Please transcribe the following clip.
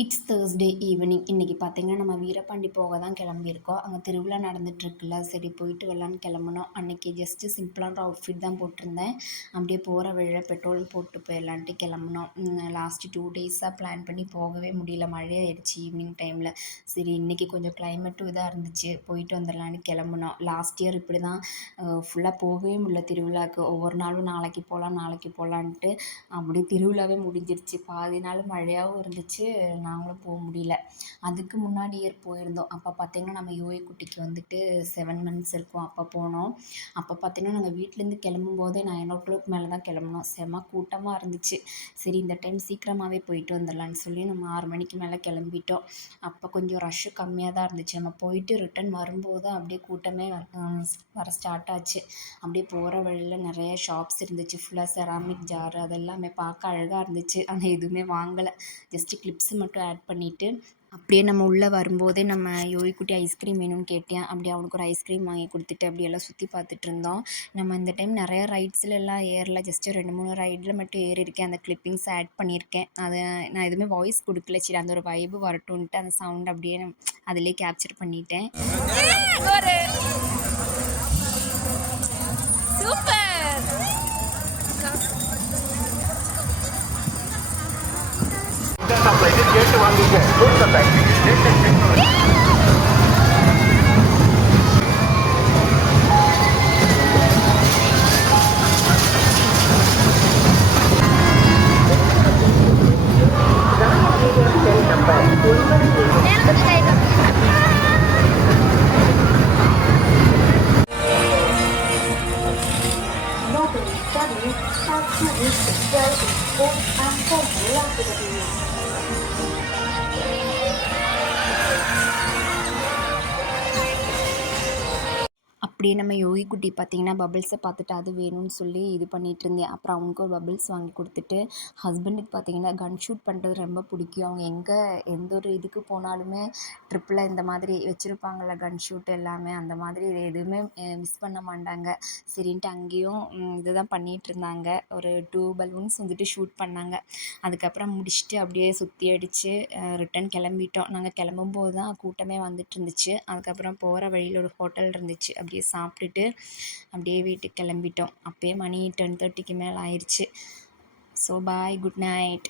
It's Thursday evening. இன்றைக்கி பார்த்திங்கன்னா நம்ம வீரபாண்டி போக தான் கிளம்பியிருக்கோம். அங்கே திருவிழா நடந்துகிட்ருக்குல்ல, சரி போயிட்டு வரலான்னு கிளம்புனோம். அன்றைக்கி ஜஸ்ட்டு சிம்பிளான ஒரு அவுட்ஃபிட் தான் போட்டிருந்தேன். அப்படியே போகிற வழியில் பெட்ரோல் போட்டு போயிடலான்ட்டு கிளம்புனோம். லாஸ்ட்டு 2 டேஸாக பிளான் பண்ணி போகவே முடியல, மழையாயிடுச்சு ஈவினிங் டைமில். சரி இன்றைக்கி கொஞ்சம் கிளைமேட்டும் இதாக இருந்துச்சு, போயிட்டு வந்துடலான்னு கிளம்புனோம். லாஸ்ட் இயர் இப்படி தான் ஃபுல்லாக போகவே முடியல திருவிழாவுக்கு. ஒவ்வொரு நாளும் நாளைக்கு போகலாம் நாளைக்கு போகலான்ட்டு அப்படியே திருவிழாவே முடிஞ்சிருச்சு. பாதி நாள் மழையாகவும் இருந்துச்சு, நாங்களும் போக முடியல. அதுக்கு முன்னாடி இயர் போயிருந்தோம். அப்போ பார்த்திங்கன்னா நம்ம யோகி குட்டிக்கு வந்துட்டு 7 மந்த்ஸ் இருக்கும். அப்போ போனோம். அப்போ பார்த்திங்கன்னா நாங்கள் வீட்டிலேருந்து கிளம்பும்போதே 9:00 மேலே தான் கிளம்புனோம். செம கூட்டமாக இருந்துச்சு. சரி இந்த டைம் சீக்கிரமாகவே போயிட்டு வந்துடலான்னு சொல்லி நம்ம 6 மணிக்கு மேலே கிளம்பிட்டோம். அப்போ கொஞ்சம் ரஷ்ஷு கம்மியாக தான் இருந்துச்சு. நம்ம போயிட்டு ரிட்டன் வரும்போது அப்படியே கூட்டமே வர ஸ்டார்ட் ஆச்சு. அப்படியே போகிற வழியில் நிறைய ஷாப்ஸ் இருந்துச்சு. ஃபுல்லாக செராமிக் ஜாரு அதெல்லாமே பார்க்க அழகாக இருந்துச்சு. ஆனால் எதுவுமே வாங்கலை. ஜஸ்ட்டு கிளிப்ஸு மட்டும் ஆட் பண்ணிவிட்டு அப்படியே நம்ம உள்ளே வரும்போதே நம்ம யோகிக்குட்டி ஐஸ்கிரீம் வேணும்னு கேட்டேன். அப்படியே அவனுக்கு ஒரு ஐஸ்கிரீம் வாங்கி கொடுத்துட்டு அப்படியெல்லாம் சுற்றி பார்த்துட்டு இருந்தோம். நம்ம இந்த டைம் நிறையா ரைட்ஸ்லலாம் ஏறல, ஜஸ்ட்டு 2-3 ரைடில் மட்டும் ஏறியிருக்கேன். அந்த கிளிப்பிங்ஸ் ஆட் பண்ணியிருக்கேன். அதை நான் எதுவுமே வாய்ஸ் கொடுக்கல. சரி அந்த ஒரு வைபு வரட்டுன்ட்டு அந்த சவுண்ட் அப்படியே அதிலே கேப்சர் பண்ணிட்டேன். கேட்டு வாங்கிக்க. அப்படியே நம்ம யோகி குட்டி பார்த்திங்கன்னா பபிள்ஸை பார்த்துட்டு அது வேணும்னு சொல்லி இது பண்ணிகிட்டு இருந்தேன். அப்புறம் அவனுக்கு ஒரு பபிள்ஸ் வாங்கி கொடுத்துட்டு, ஹஸ்பண்டுக்கு பார்த்திங்கன்னா கன் ஷூட் பண்ணுறது ரொம்ப பிடிக்கும். அவங்க எந்த ஒரு இதுக்கு போனாலுமே ட்ரிப்பில் இந்த மாதிரி வச்சுருப்பாங்கள்ல கன் ஷூட் எல்லாமே, அந்த மாதிரி இது எதுவுமே மிஸ் பண்ண மாட்டாங்க. சரின்ட்டு அங்கேயும் இது தான் பண்ணிகிட்டு இருந்தாங்க. ஒரு 2 பலூன்ஸ் வந்துட்டு ஷூட் பண்ணாங்க. அதுக்கப்புறம் முடிச்சுட்டு அப்படியே சுற்றி அடித்து ரிட்டன் கிளம்பிட்டோம். நாங்கள் கிளம்பும்போது தான் கூட்டமே வந்துட்டு இருந்துச்சு. அதுக்கப்புறம் போகிற வழியில் ஒரு ஹோட்டல் இருந்துச்சு. அப்படியே சாப்பிட்டுட்டு அப்படியே வீட்டுக்கு கிளம்பிட்டோம். அப்போயே மணி 10:30க்கு மேலே ஆயிடுச்சு. So bye, good night.